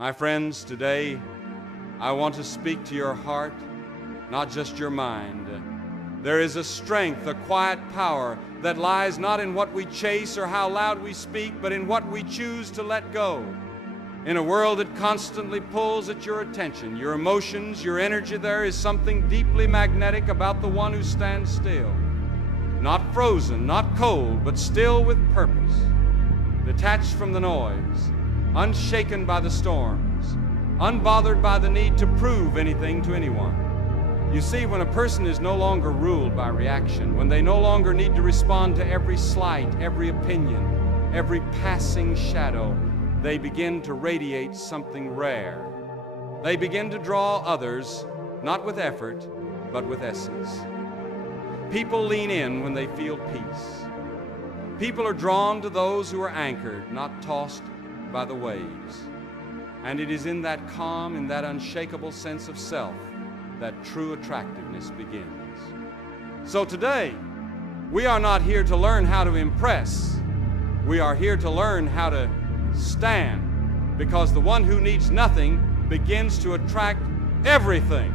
My friends, today I want to speak to your heart, not just your mind. There is a strength, a quiet power that lies not in what we chase or how loud we speak, but in what we choose to let go. In a world that constantly pulls at your attention, your emotions, your energy, there is something deeply magnetic about the one who stands still. Not frozen, not cold, but still with purpose. Detached from the noise, unshaken by the storms, unbothered by the need to prove anything to anyone. You see, when a person is no longer ruled by reaction, when they no longer need to respond to every slight, every opinion, every passing shadow, they begin to radiate something rare. They begin to draw others, not with effort, but with essence. People lean in when they feel peace. People are drawn to those who are anchored, not tossed by the waves. And it is in that calm, in that unshakable sense of self, that true attractiveness begins. So today, we are not here to learn how to impress. We are here to learn how to stand, because the one who needs nothing begins to attract everything.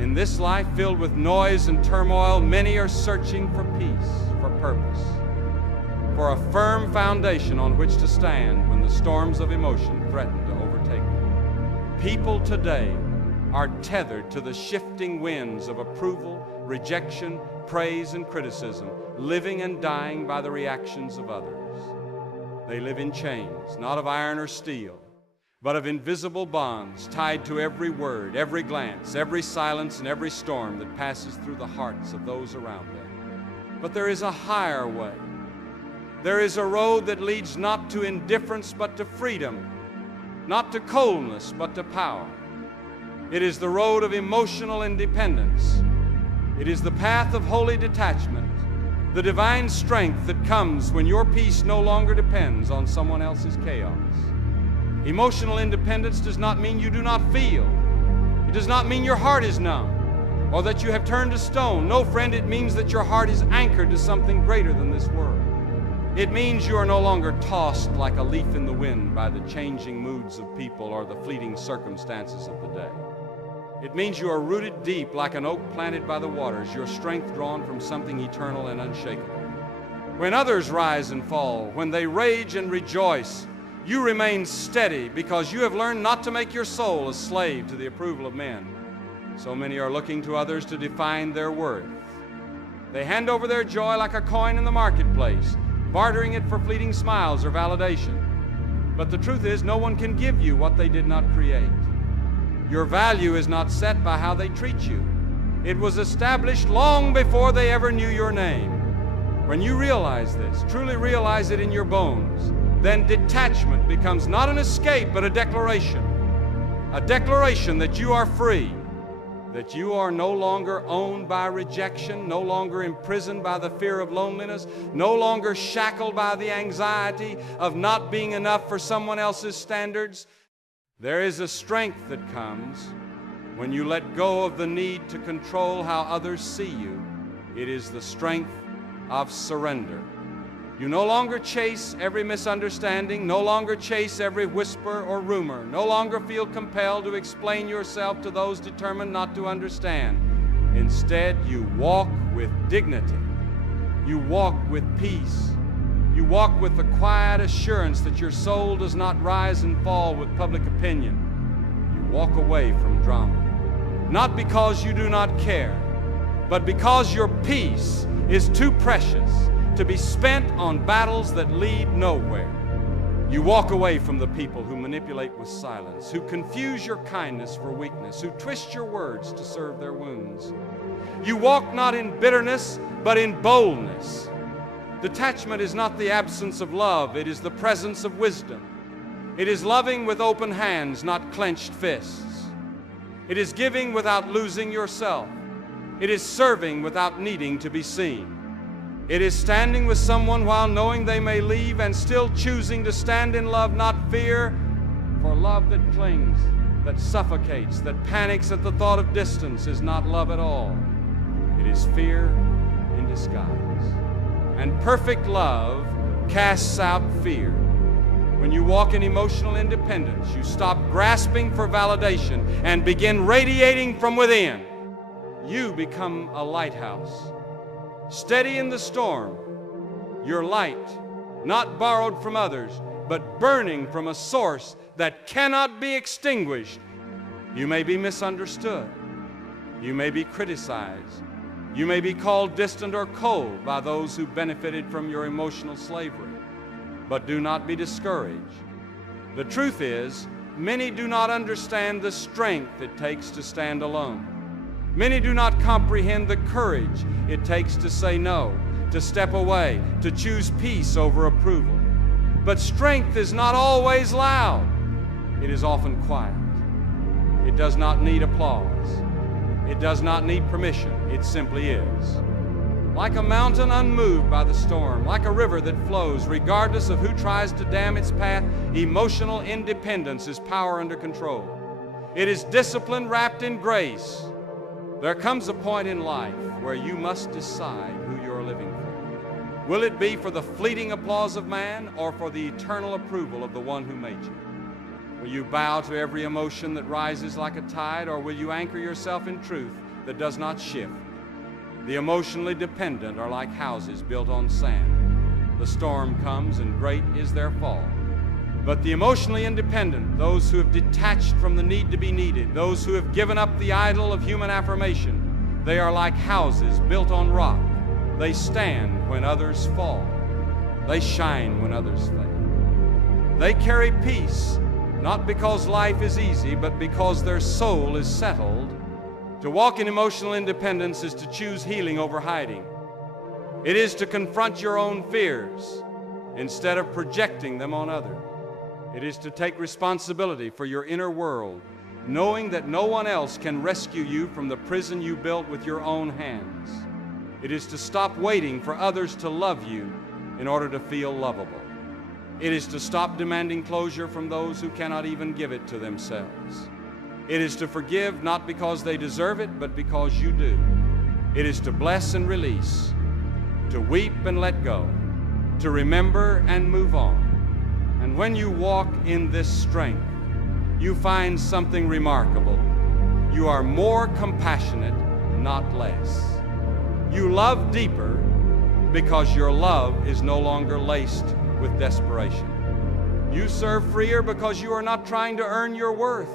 In this life filled with noise and turmoil, many are searching for peace, for purpose, for a firm foundation on which to stand when the storms of emotion threaten to overtake them. People today are tethered to the shifting winds of approval, rejection, praise, and criticism, living and dying by the reactions of others. They live in chains, not of iron or steel, but of invisible bonds tied to every word, every glance, every silence, and every storm that passes through the hearts of those around them. But there is a higher way. There is a road that leads not to indifference but to freedom, not to coldness but to power. It is the road of emotional independence. It is the path of holy detachment, the divine strength that comes when your peace no longer depends on someone else's chaos. Emotional independence does not mean you do not feel. It does not mean your heart is numb or that you have turned to stone. No, friend, it means that your heart is anchored to something greater than this world. It means you are no longer tossed like a leaf in the wind by the changing moods of people or the fleeting circumstances of the day. It means you are rooted deep like an oak planted by the waters, your strength drawn from something eternal and unshakable. When others rise and fall, when they rage and rejoice, you remain steady because you have learned not to make your soul a slave to the approval of men. So many are looking to others to define their worth. They hand over their joy like a coin in the marketplace, bartering it for fleeting smiles or validation. But the truth is, no one can give you what they did not create. Your value is not set by how they treat you. It was established long before they ever knew your name. When you realize this, truly realize it in your bones, then detachment becomes not an escape but a declaration that you are free, that you are no longer owned by rejection, no longer imprisoned by the fear of loneliness, no longer shackled by the anxiety of not being enough for someone else's standards. There is a strength that comes when you let go of the need to control how others see you. It is the strength of surrender. You no longer chase every misunderstanding, no longer chase every whisper or rumor, no longer feel compelled to explain yourself to those determined not to understand. Instead, you walk with dignity. You walk with peace. You walk with the quiet assurance that your soul does not rise and fall with public opinion. You walk away from drama, not because you do not care, but because your peace is too precious to be spent on battles that lead nowhere. You walk away from the people who manipulate with silence, who confuse your kindness for weakness, who twist your words to serve their wounds. You walk not in bitterness, but in boldness. Detachment is not the absence of love, it is the presence of wisdom. It is loving with open hands, not clenched fists. It is giving without losing yourself. It is serving without needing to be seen. It is standing with someone while knowing they may leave and still choosing to stand in love, not fear, for love that clings, that suffocates, that panics at the thought of distance is not love at all. It is fear in disguise. And perfect love casts out fear. When you walk in emotional independence, you stop grasping for validation and begin radiating from within. You become a lighthouse, steady in the storm. Your light, not borrowed from others, but burning from a source that cannot be extinguished. You may be misunderstood. You may be criticized. You may be called distant or cold by those who benefited from your emotional slavery. But do not be discouraged. The truth is, many do not understand the strength it takes to stand alone. Many do not comprehend the courage it takes to say no, to step away, to choose peace over approval. But strength is not always loud. It is often quiet. It does not need applause. It does not need permission. It simply is. Like a mountain unmoved by the storm, like a river that flows regardless of who tries to dam its path, emotional independence is power under control. It is discipline wrapped in grace. There comes a point in life where you must decide who you're living for. Will it be for the fleeting applause of man or for the eternal approval of the one who made you? Will you bow to every emotion that rises like a tide, or will you anchor yourself in truth that does not shift? The emotionally dependent are like houses built on sand. The storm comes and great is their fall. But the emotionally independent, those who have detached from the need to be needed, those who have given up the idol of human affirmation, they are like houses built on rock. They stand when others fall. They shine when others fade. They carry peace, not because life is easy, but because their soul is settled. To walk in emotional independence is to choose healing over hiding. It is to confront your own fears instead of projecting them on others. It is to take responsibility for your inner world, knowing that no one else can rescue you from the prison you built with your own hands. It is to stop waiting for others to love you in order to feel lovable. It is to stop demanding closure from those who cannot even give it to themselves. It is to forgive not because they deserve it, but because you do. It is to bless and release, to weep and let go, to remember and move on. And when you walk in this strength, you find something remarkable. You are more compassionate, not less. You love deeper because your love is no longer laced with desperation. You serve freer because you are not trying to earn your worth.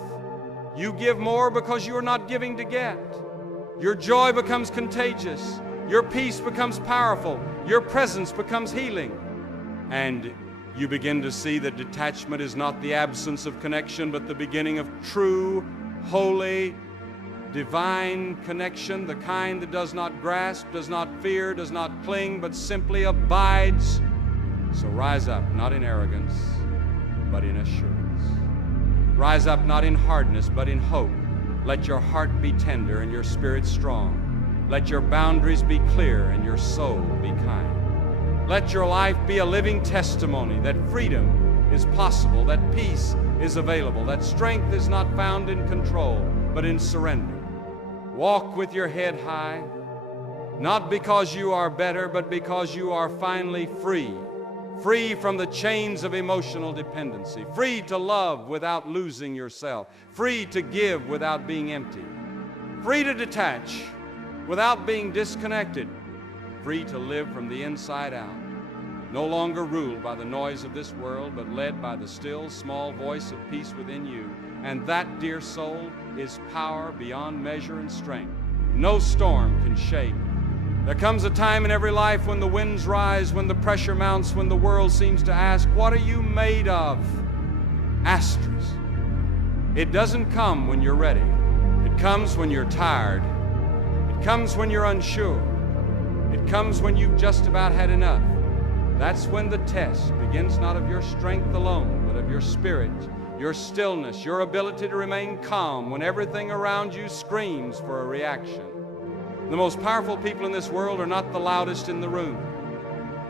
You give more because you are not giving to get. Your joy becomes contagious. Your peace becomes powerful. Your presence becomes healing. And you begin to see that detachment is not the absence of connection, but the beginning of true, holy, divine connection, the kind that does not grasp, does not fear, does not cling, but simply abides. So rise up, not in arrogance, but in assurance. Rise up not in hardness, but in hope. Let your heart be tender and your spirit strong. Let your boundaries be clear and your soul be kind. Let your life be a living testimony that freedom is possible, that peace is available, that strength is not found in control, but in surrender. Walk with your head high, not because you are better, but because you are finally free. Free from the chains of emotional dependency, free to love without losing yourself, free to give without being empty, free to detach without being disconnected, free to live from the inside out, no longer ruled by the noise of this world, but led by the still, small voice of peace within you. And that, dear soul, is power beyond measure and strength. No storm can shake. There comes a time in every life when the winds rise, when the pressure mounts, when the world seems to ask, what are you made of? Asterisk. It doesn't come when you're ready. It comes when you're tired. It comes when you're unsure. It comes when you've just about had enough. That's when the test begins, not of your strength alone, but of your spirit, your stillness, your ability to remain calm when everything around you screams for a reaction. The most powerful people in this world are not the loudest in the room.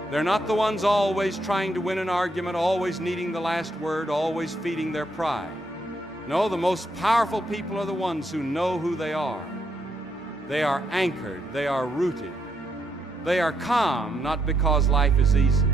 They're not the ones always trying to win an argument, always needing the last word, always feeding their pride. No, the most powerful people are the ones who know who they are. They are anchored, they are rooted. They are calm, not because life is easy,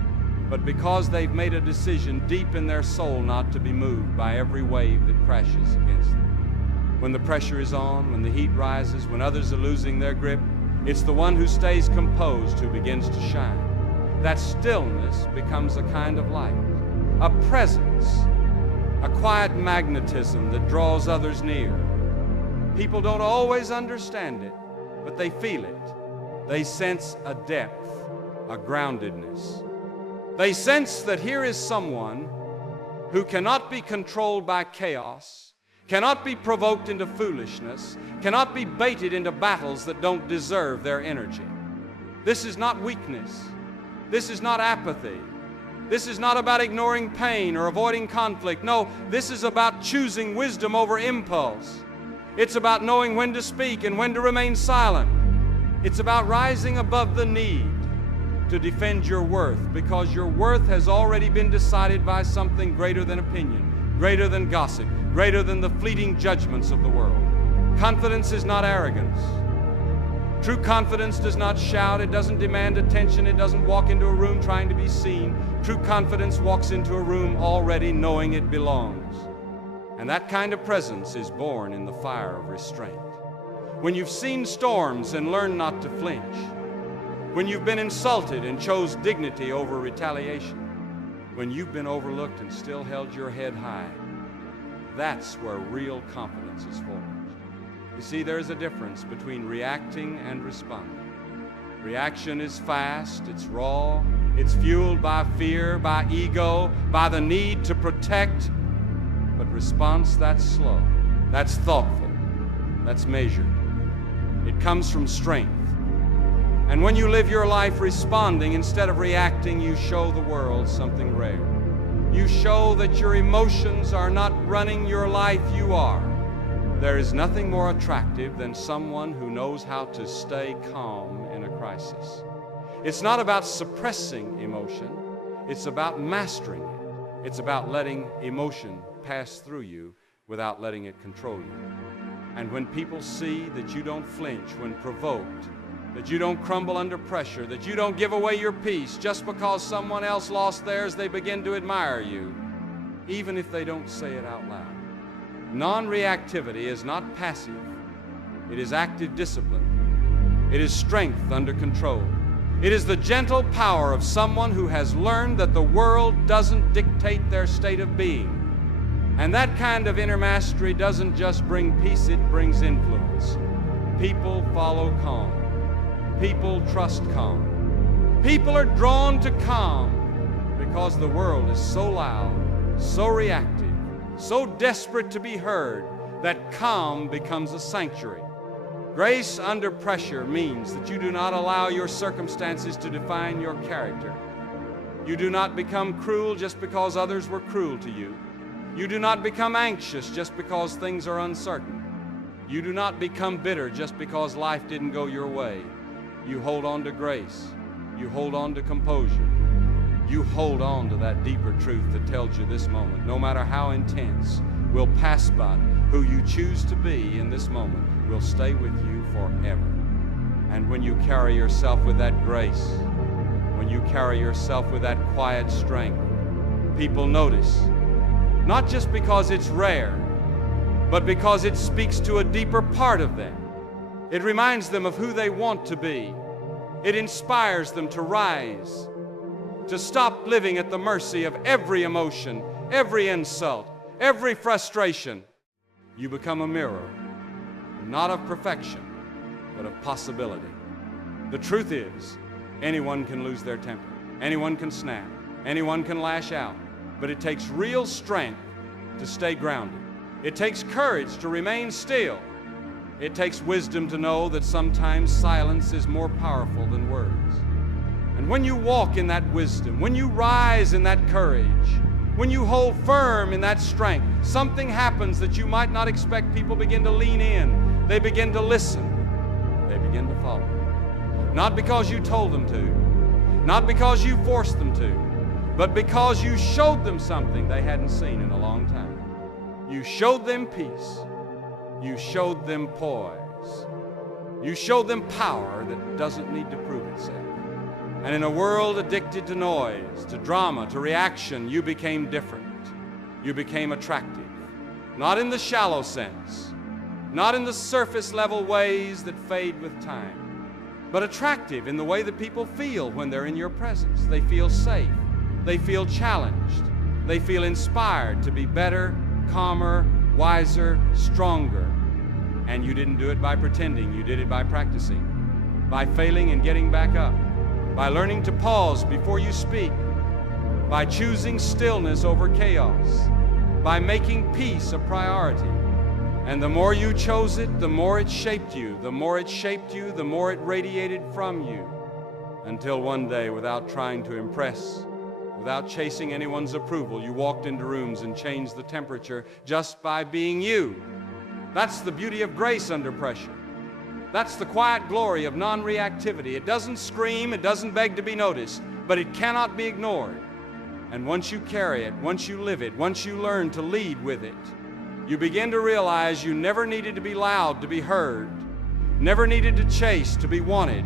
but because they've made a decision deep in their soul not to be moved by every wave that crashes against them. When the pressure is on, when the heat rises, when others are losing their grip, it's the one who stays composed who begins to shine. That stillness becomes a kind of light, a presence, a quiet magnetism that draws others near. People don't always understand it, but they feel it. They sense a depth, a groundedness. They sense that here is someone who cannot be controlled by chaos, cannot be provoked into foolishness, cannot be baited into battles that don't deserve their energy. This is not weakness. This is not apathy. This is not about ignoring pain or avoiding conflict. No, this is about choosing wisdom over impulse. It's about knowing when to speak and when to remain silent. It's about rising above the need to defend your worth, because your worth has already been decided by something greater than opinion, greater than gossip, greater than the fleeting judgments of the world. Confidence is not arrogance. True confidence does not shout. It doesn't demand attention. It doesn't walk into a room trying to be seen. True confidence walks into a room already knowing it belongs. And that kind of presence is born in the fire of restraint. When you've seen storms and learned not to flinch, when you've been insulted and chose dignity over retaliation, when you've been overlooked and still held your head high, that's where real confidence is forged. You see, there's a difference between reacting and responding. Reaction is fast, it's raw, it's fueled by fear, by ego, by the need to protect. But response, that's slow, that's thoughtful, that's measured. It comes from strength. And when you live your life responding instead of reacting, you show the world something rare. You show that your emotions are not running your life, you are. There is nothing more attractive than someone who knows how to stay calm in a crisis. It's not about suppressing emotion, it's about mastering it. It's about letting emotion pass through you without letting it control you. And when people see that you don't flinch when provoked, that you don't crumble under pressure, that you don't give away your peace just because someone else lost theirs, they begin to admire you, even if they don't say it out loud. Non-reactivity is not passive. It is active discipline. It is strength under control. It is the gentle power of someone who has learned that the world doesn't dictate their state of being. And that kind of inner mastery doesn't just bring peace, it brings influence. People follow calm. People trust calm. People are drawn to calm because the world is so loud, so reactive, so desperate to be heard that calm becomes a sanctuary. Grace under pressure means that you do not allow your circumstances to define your character. You do not become cruel just because others were cruel to you. You do not become anxious just because things are uncertain. You do not become bitter just because life didn't go your way. You hold on to grace. You hold on to composure. You hold on to that deeper truth that tells you this moment, no matter how intense, will pass by. Who you choose to be in this moment will stay with you forever. And when you carry yourself with that grace, when you carry yourself with that quiet strength, people notice, not just because it's rare, but because it speaks to a deeper part of them. It reminds them of who they want to be. It inspires them to rise, to stop living at the mercy of every emotion, every insult, every frustration. You become a mirror, not of perfection, but of possibility. The truth is, anyone can lose their temper. Anyone can snap. Anyone can lash out. But it takes real strength to stay grounded. It takes courage to remain still. It takes wisdom to know that sometimes silence is more powerful than words. And when you walk in that wisdom, when you rise in that courage, when you hold firm in that strength, something happens that you might not expect. People begin to lean in. They begin to listen. They begin to follow. Not because you told them to, not because you forced them to, but because you showed them something they hadn't seen in a long time. You showed them peace. You showed them poise. You showed them power that doesn't need to prove itself. And in a world addicted to noise, to drama, to reaction, you became different. You became attractive. Not in the shallow sense, not in the surface level ways that fade with time, but attractive in the way that people feel when they're in your presence. They feel safe. They feel challenged. They feel inspired to be better, calmer, wiser, stronger. And you didn't do it by pretending. You did it by practicing, by failing and getting back up, by learning to pause before you speak, by choosing stillness over chaos, by making peace a priority. And the more you chose it, the more it shaped you. The more it shaped you, the more it radiated from you. Until one day, without trying to impress, without chasing anyone's approval, you walked into rooms and changed the temperature just by being you. That's the beauty of grace under pressure. That's the quiet glory of non-reactivity. It doesn't scream, it doesn't beg to be noticed, but it cannot be ignored. And once you carry it, once you live it, once you learn to lead with it, you begin to realize you never needed to be loud to be heard, never needed to chase to be wanted,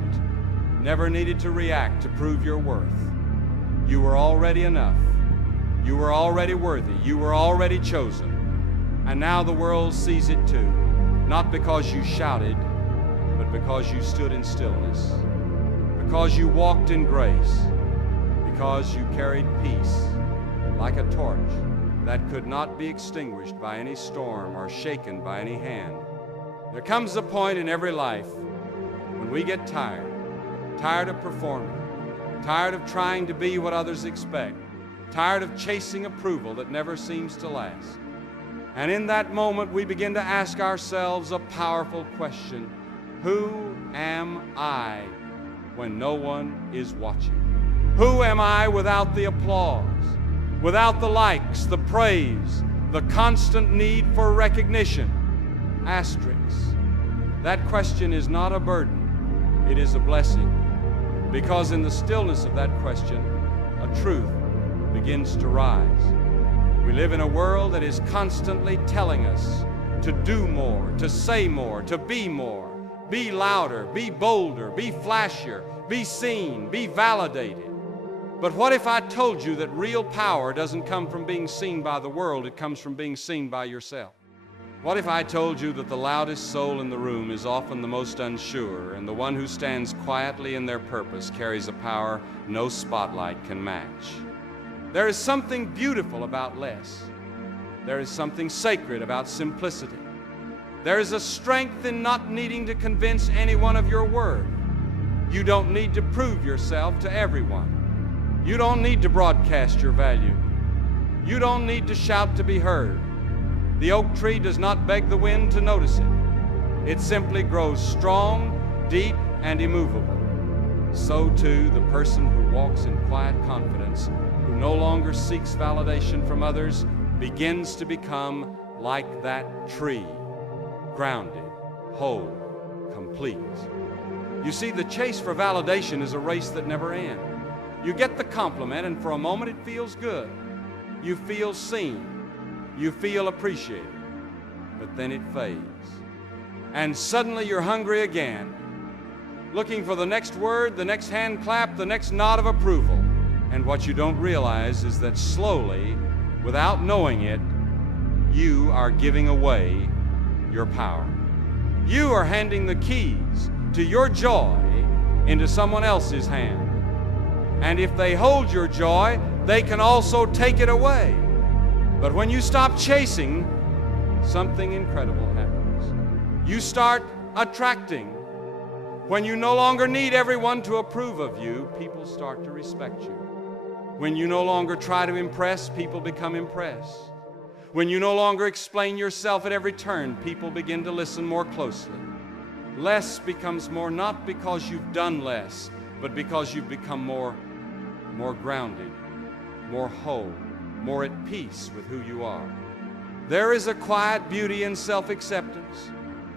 never needed to react to prove your worth. You were already enough. You were already worthy. You were already chosen. And now the world sees it too, not because you shouted, but because you stood in stillness, because you walked in grace, because you carried peace like a torch that could not be extinguished by any storm or shaken by any hand. There comes a point in every life when we get tired of performing, tired of trying to be what others expect, tired of chasing approval that never seems to last. And in that moment, we begin to ask ourselves a powerful question: who am I when no one is watching? Who am I without the applause, without the likes, the praise, the constant need for recognition? Asterisks. That question is not a burden, it is a blessing. Because in the stillness of that question, a truth begins to rise. We live in a world that is constantly telling us to do more, to say more, to be more, be louder, be bolder, be flashier, be seen, be validated. But what if I told you that real power doesn't come from being seen by the world, it comes from being seen by yourself? What if I told you that the loudest soul in the room is often the most unsure, and the one who stands quietly in their purpose carries a power no spotlight can match? There is something beautiful about less. There is something sacred about simplicity. There is a strength in not needing to convince anyone of your worth. You don't need to prove yourself to everyone. You don't need to broadcast your value. You don't need to shout to be heard. The oak tree does not beg the wind to notice it. It simply grows strong, deep, and immovable. So too, the person who walks in quiet confidence, who no longer seeks validation from others, begins to become like that tree, grounded, whole, complete. You see, the chase for validation is a race that never ends. You get the compliment, and for a moment it feels good. You feel seen. You feel appreciated. But then it fades. And suddenly you're hungry again, looking for the next word, the next hand clap, the next nod of approval. And what you don't realize is that slowly, without knowing it, you are giving away your power. You are handing the keys to your joy into someone else's hand. And if they hold your joy, they can also take it away. But when you stop chasing, something incredible happens. You start attracting. When you no longer need everyone to approve of you, people start to respect you. When you no longer try to impress, people become impressed. When you no longer explain yourself at every turn, people begin to listen more closely. Less becomes more, not because you've done less, but because you've become more grounded, more whole, more at peace with who you are. There is a quiet beauty in self-acceptance.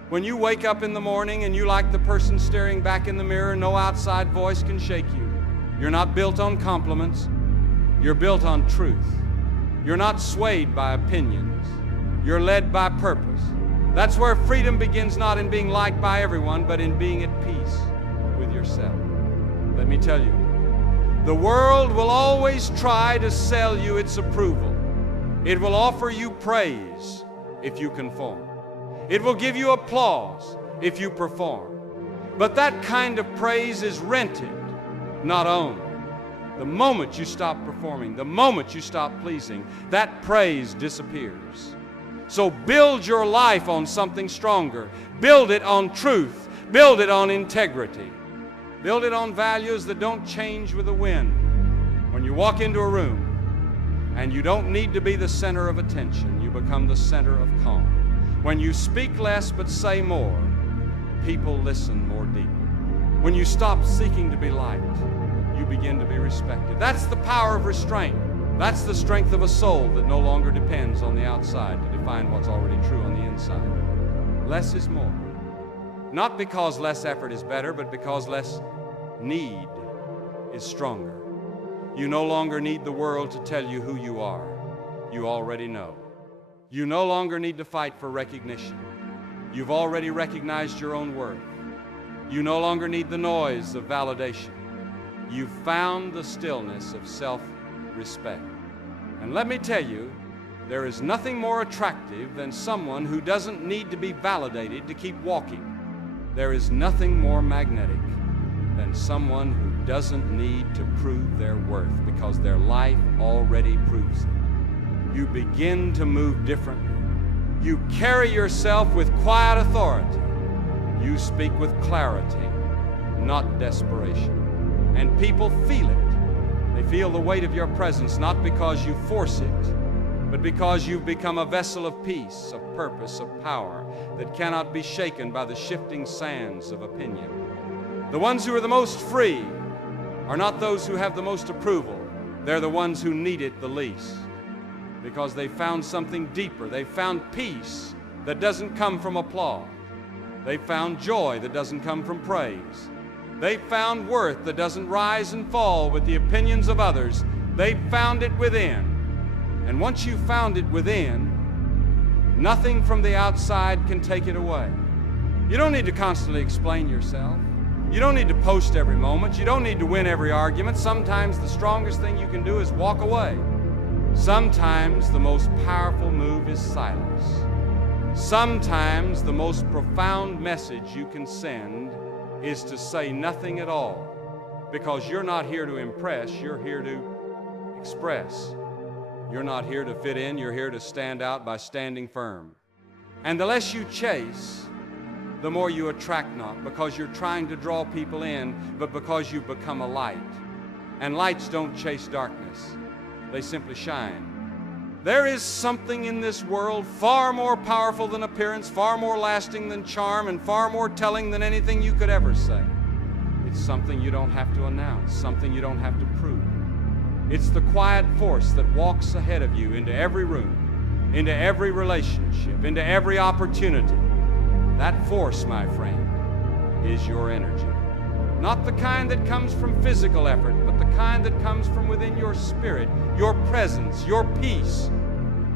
When you wake up in the morning and you like the person staring back in the mirror, no outside voice can shake you. You're not built on compliments. You're built on truth. You're not swayed by opinions. You're led by purpose. That's where freedom begins, not in being liked by everyone, but in being at peace with yourself. Let me tell you, The world will always try to sell you its approval. It will offer you praise if you conform. It will give you applause if you perform. But that kind of praise is rented, not owned. The moment you stop performing, the moment you stop pleasing, that praise disappears. So build your life on something stronger. Build it on truth. Build it on integrity. Build it on values that don't change with the wind. When you walk into a room and you don't need to be the center of attention, you become the center of calm. When you speak less but say more, people listen more deeply. When you stop seeking to be liked, you begin to be respected. That's the power of restraint. That's the strength of a soul that no longer depends on the outside to define what's already true on the inside. Less is more. Not because less effort is better, but because less need is stronger. You no longer need the world to tell you who you are. You already know. You no longer need to fight for recognition. You've already recognized your own worth. You no longer need the noise of validation. You've found the stillness of self-respect. And let me tell you, there is nothing more attractive than someone who doesn't need to be validated to keep walking. There is nothing more magnetic than someone who doesn't need to prove their worth because their life already proves it. You begin to move differently. You carry yourself with quiet authority. You speak with clarity, not desperation. And people feel it. They feel the weight of your presence, not because you force it, but because you've become a vessel of peace, of purpose, of power that cannot be shaken by the shifting sands of opinion. The ones who are the most free are not those who have the most approval. They're the ones who need it the least because they found something deeper. They found peace that doesn't come from applause. They found joy that doesn't come from praise. They found worth that doesn't rise and fall with the opinions of others. They found it within. And once you've found it within, nothing from the outside can take it away. You don't need to constantly explain yourself. You don't need to post every moment. You don't need to win every argument. Sometimes the strongest thing you can do is walk away. Sometimes the most powerful move is silence. Sometimes the most profound message you can send is to say nothing at all, because you're not here to impress, you're here to express. You're not here to fit in, you're here to stand out by standing firm. And the less you chase, the more you attract not, because you're trying to draw people in, but because you've become a light. And lights don't chase darkness, they simply shine. There is something in this world far more powerful than appearance, far more lasting than charm, and far more telling than anything you could ever say. It's something you don't have to announce, something you don't have to prove. It's the quiet force that walks ahead of you into every room, into every relationship, into every opportunity. That force, my friend, is your energy. Not the kind that comes from physical effort, but the kind that comes from within your spirit, your presence, your peace.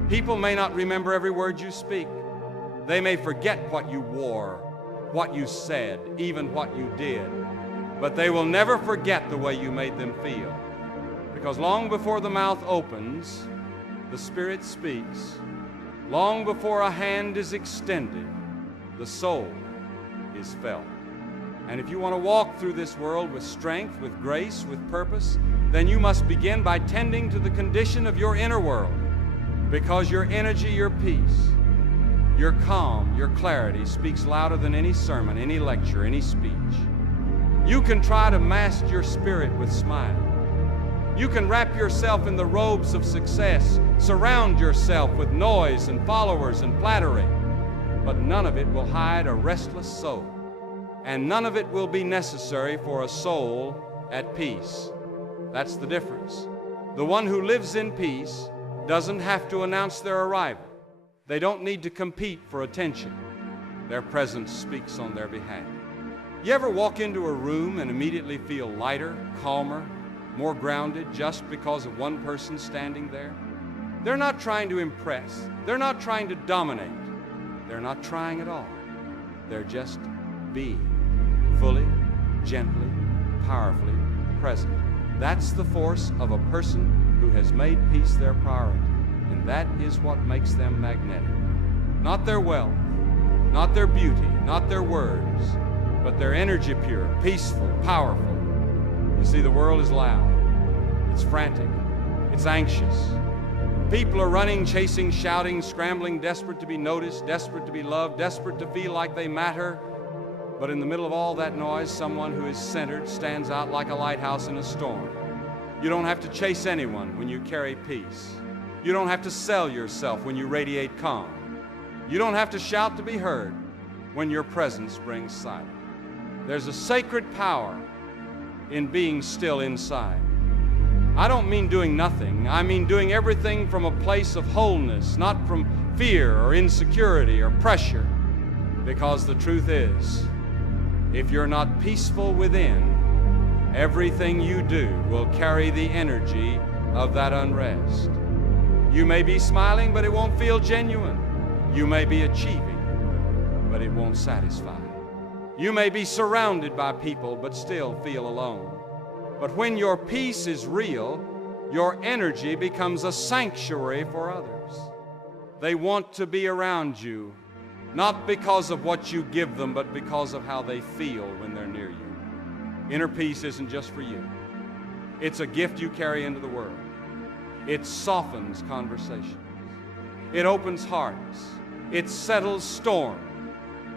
People may not remember every word you speak. They may forget what you wore, what you said, even what you did. But they will never forget the way you made them feel. Because long before the mouth opens, the Spirit speaks. Long before a hand is extended, the soul is felt. And if you want to walk through this world with strength, with grace, with purpose, then you must begin by tending to the condition of your inner world. Because your energy, your peace, your calm, your clarity speaks louder than any sermon, any lecture, any speech. You can try to mask your spirit with smile. You can wrap yourself in the robes of success, surround yourself with noise and followers and flattery, but none of it will hide a restless soul. And none of it will be necessary for a soul at peace. That's the difference. The one who lives in peace doesn't have to announce their arrival. They don't need to compete for attention. Their presence speaks on their behalf. You ever walk into a room and immediately feel lighter, calmer, more grounded just because of one person standing there? They're not trying to impress. They're not trying to dominate. They're not trying at all. They're just being fully, gently, powerfully present. That's the force of a person who has made peace their priority. And that is what makes them magnetic. Not their wealth, not their beauty, not their words, but their energy pure, peaceful, powerful. You see, the world is loud. It's frantic. It's anxious. People are running, chasing, shouting, scrambling, desperate to be noticed, desperate to be loved, desperate to feel like they matter. But in the middle of all that noise, someone who is centered stands out like a lighthouse in a storm. You don't have to chase anyone when you carry peace. You don't have to sell yourself when you radiate calm. You don't have to shout to be heard when your presence brings silence. There's a sacred power in being still inside. I don't mean doing nothing. I mean doing everything from a place of wholeness, not from fear or insecurity or pressure. Because the truth is, if you're not peaceful within, everything you do will carry the energy of that unrest. You may be smiling, but it won't feel genuine. You may be achieving, but it won't satisfy. You may be surrounded by people, but still feel alone. But when your peace is real, your energy becomes a sanctuary for others. They want to be around you, not because of what you give them, but because of how they feel when they're near you. Inner peace isn't just for you. It's a gift you carry into the world. It softens conversations. It opens hearts. It settles storms.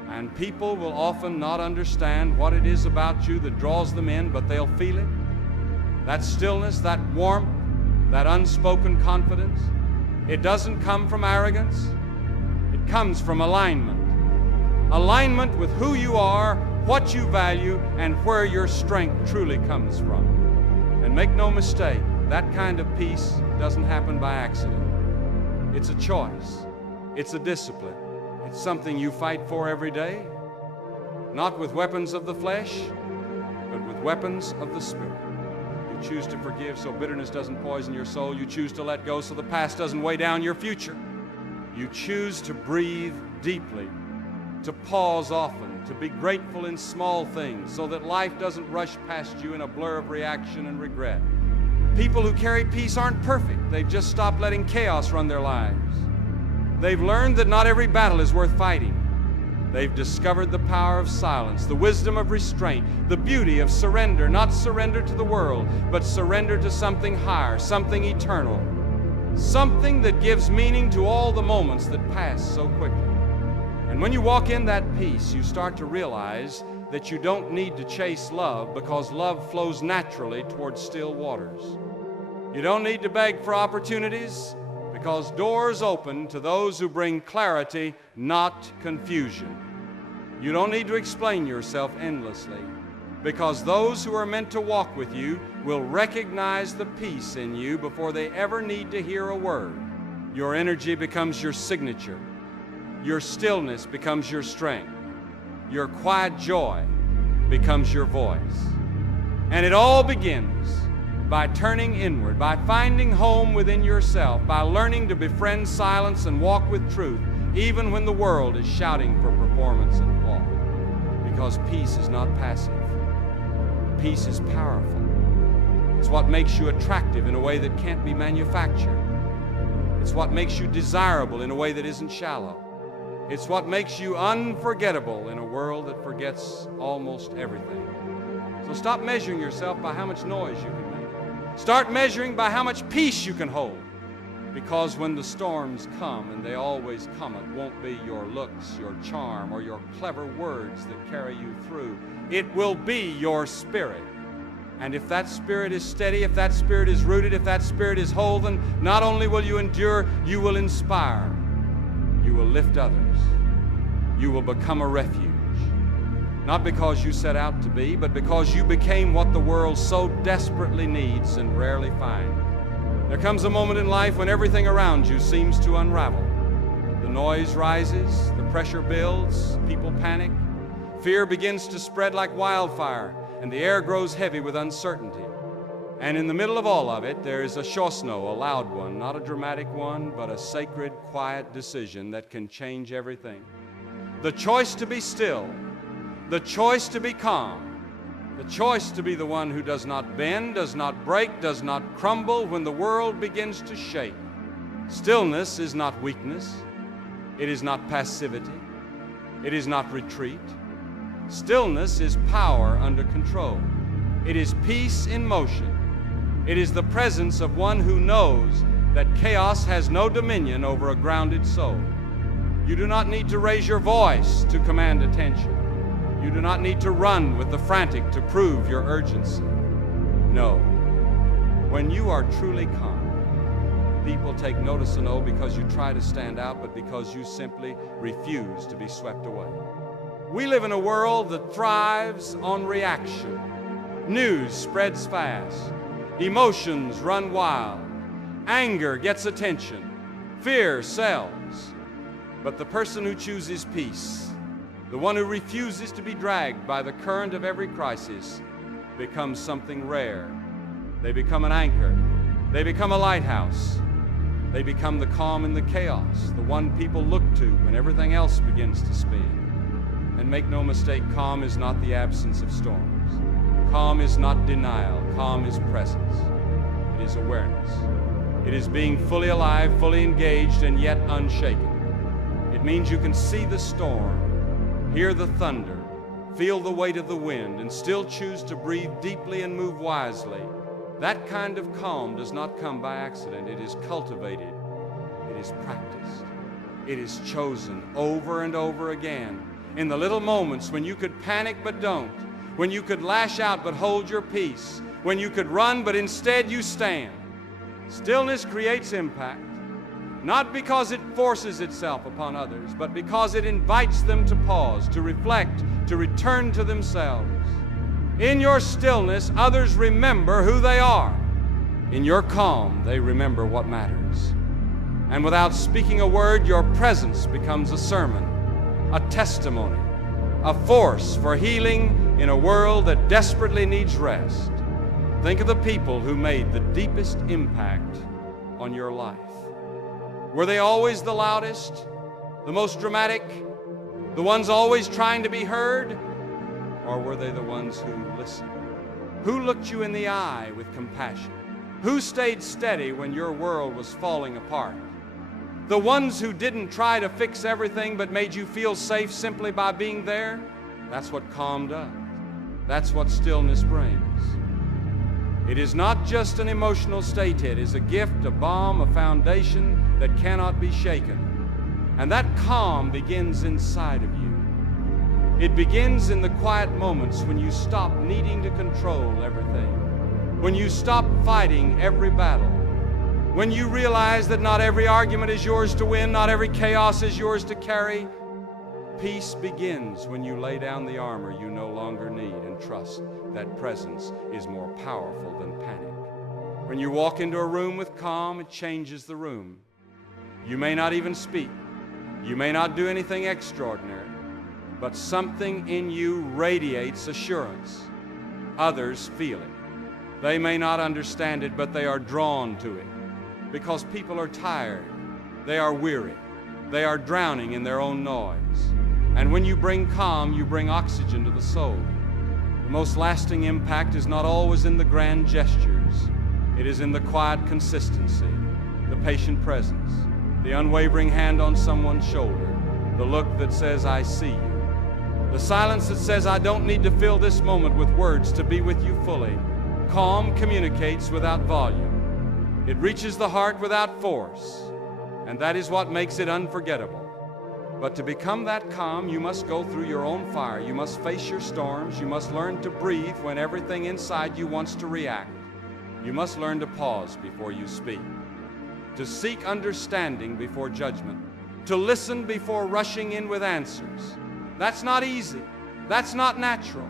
And people will often not understand what it is about you that draws them in, but they'll feel it. That stillness, that warmth, that unspoken confidence. It doesn't come from arrogance. It comes from alignment. Alignment with who you are, what you value, and where your strength truly comes from. And make no mistake, that kind of peace doesn't happen by accident. It's a choice. It's a discipline. It's something you fight for every day, not with weapons of the flesh, but with weapons of the Spirit. You choose to forgive so bitterness doesn't poison your soul. You choose to let go so the past doesn't weigh down your future. You choose to breathe deeply, to pause often, to be grateful in small things so that life doesn't rush past you in a blur of reaction and regret. People who carry peace aren't perfect. They've just stopped letting chaos run their lives. They've learned that not every battle is worth fighting. They've discovered the power of silence, the wisdom of restraint, the beauty of surrender, not surrender to the world, but surrender to something higher, something eternal, something that gives meaning to all the moments that pass so quickly. And when you walk in that peace, you start to realize that you don't need to chase love because love flows naturally towards still waters. You don't need to beg for opportunities because doors open to those who bring clarity, not confusion. You don't need to explain yourself endlessly because those who are meant to walk with you will recognize the peace in you before they ever need to hear a word. Your energy becomes your signature. Your stillness becomes your strength. Your quiet joy becomes your voice. And it all begins by turning inward, by finding home within yourself, by learning to befriend silence and walk with truth, even when the world is shouting for performance and applause. Because peace is not passive. Peace is powerful. It's what makes you attractive in a way that can't be manufactured. It's what makes you desirable in a way that isn't shallow. It's what makes you unforgettable in a world that forgets almost everything. So stop measuring yourself by how much noise you can make. Start measuring by how much peace you can hold. Because when the storms come, and they always come, it won't be your looks, your charm, or your clever words that carry you through. It will be your spirit. And if that spirit is steady, if that spirit is rooted, if that spirit is whole, then not only will you endure, you will inspire. You will lift others. You will become a refuge. Not because you set out to be, but because you became what the world so desperately needs and rarely finds. There comes a moment in life when everything around you seems to unravel. The noise rises, the pressure builds, people panic. Fear begins to spread like wildfire, and the air grows heavy with uncertainty. And in the middle of all of it, there is a shosno, a loud one, not a dramatic one, but a sacred, quiet decision that can change everything. The choice to be still, the choice to be calm, The choice to be the one who does not bend, does not break, does not crumble when the world begins to shake. Stillness is not weakness. It is not passivity. It is not retreat. Stillness is power under control. It is peace in motion. It is the presence of one who knows that chaos has no dominion over a grounded soul. You do not need to raise your voice to command attention. You do not need to run with the frantic to prove your urgency. No. When you are truly calm, people take notice and know because you try to stand out, but because you simply refuse to be swept away. We live in a world that thrives on reaction. News spreads fast. Emotions run wild. Anger gets attention. Fear sells. But the person who chooses peace, the one who refuses to be dragged by the current of every crisis, becomes something rare. They become an anchor. They become a lighthouse. They become the calm in the chaos, the one people look to when everything else begins to spin. And make no mistake, calm is not the absence of storms. Calm is not denial. Calm is presence. It is awareness. It is being fully alive, fully engaged, and yet unshaken. It means you can see the storm, hear the thunder, feel the weight of the wind, and still choose to breathe deeply and move wisely. That kind of calm does not come by accident. It is cultivated. It is practiced. It is chosen over and over again. In the little moments when you could panic but don't, when you could lash out but hold your peace, when you could run but instead you stand. Stillness creates impact, not because it forces itself upon others, but because it invites them to pause, to reflect, to return to themselves. In your stillness, others remember who they are. In your calm, they remember what matters. And without speaking a word, your presence becomes a sermon, a testimony, a force for healing in a world that desperately needs rest. Think of the people who made the deepest impact on your life. Were they always the loudest, the most dramatic, the ones always trying to be heard? Or were they the ones who listened? Who looked you in the eye with compassion? Who stayed steady when your world was falling apart? The ones who didn't try to fix everything but made you feel safe simply by being there? That's what calm does. That's what stillness brings. It is not just an emotional state. It is a gift, a balm, a foundation that cannot be shaken. And that calm begins inside of you. It begins in the quiet moments when you stop needing to control everything, when you stop fighting every battle, when you realize that not every argument is yours to win, not every chaos is yours to carry. Peace begins when you lay down the armor you no longer need and trust that presence is more powerful than panic. When you walk into a room with calm, it changes the room. You may not even speak. You may not do anything extraordinary, but something in you radiates assurance. Others feel it. They may not understand it, but they are drawn to it because people are tired. They are weary. They are drowning in their own noise. And when you bring calm, you bring oxygen to the soul. The most lasting impact is not always in the grand gestures. It is in the quiet consistency, the patient presence, the unwavering hand on someone's shoulder, the look that says, I see you, the silence that says, I don't need to fill this moment with words to be with you fully. Calm communicates without volume. It reaches the heart without force, and that is what makes it unforgettable. But to become that calm, you must go through your own fire. You must face your storms. You must learn to breathe when everything inside you wants to react. You must learn to pause before you speak, to seek understanding before judgment, to listen before rushing in with answers. That's not easy. That's not natural.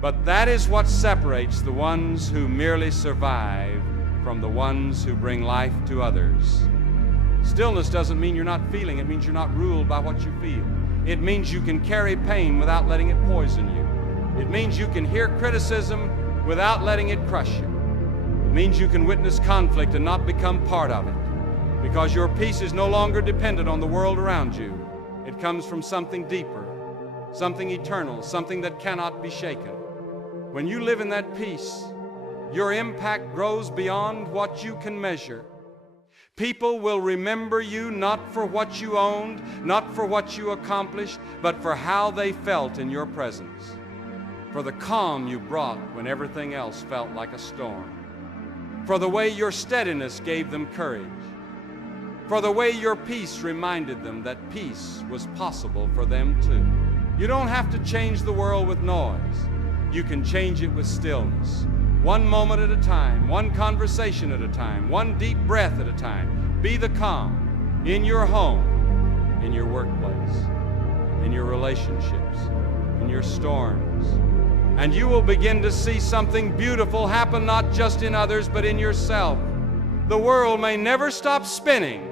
But that is what separates the ones who merely survive from the ones who bring life to others. Stillness doesn't mean you're not feeling. It means you're not ruled by what you feel. It means you can carry pain without letting it poison you. It means you can hear criticism without letting it crush you. It means you can witness conflict and not become part of it, because your peace is no longer dependent on the world around you. It comes from something deeper, something eternal, something that cannot be shaken. When you live in that peace, your impact grows beyond what you can measure. People will remember you not for what you owned, not for what you accomplished, but for how they felt in your presence, for the calm you brought when everything else felt like a storm, for the way your steadiness gave them courage, for the way your peace reminded them that peace was possible for them too. You don't have to change the world with noise. You can change it with stillness. One moment at a time, one conversation at a time, one deep breath at a time. Be the calm in your home, in your workplace, in your relationships, in your storms. And you will begin to see something beautiful happen not just in others, but in yourself. The world may never stop spinning.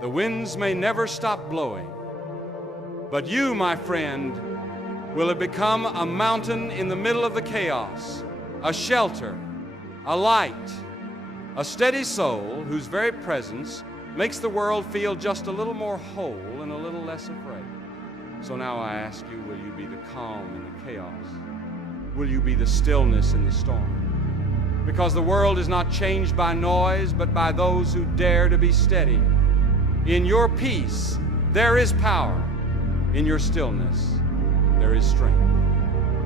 The winds may never stop blowing. But you, my friend, will have become a mountain in the middle of the chaos, a shelter, a light, a steady soul whose very presence makes the world feel just a little more whole and a little less afraid. So now I ask you, will you be the calm in the chaos? Will you be the stillness in the storm? Because the world is not changed by noise, but by those who dare to be steady. In your peace, there is power. In your stillness, there is strength.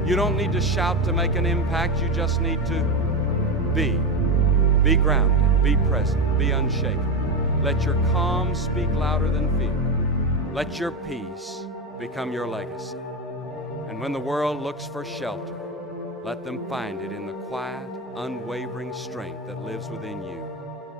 You don't need to shout to make an impact. You just need to be. Be grounded, be present, be unshaken. Let your calm speak louder than fear. Let your peace become your legacy. And when the world looks for shelter, let them find it in the quiet, unwavering strength that lives within you.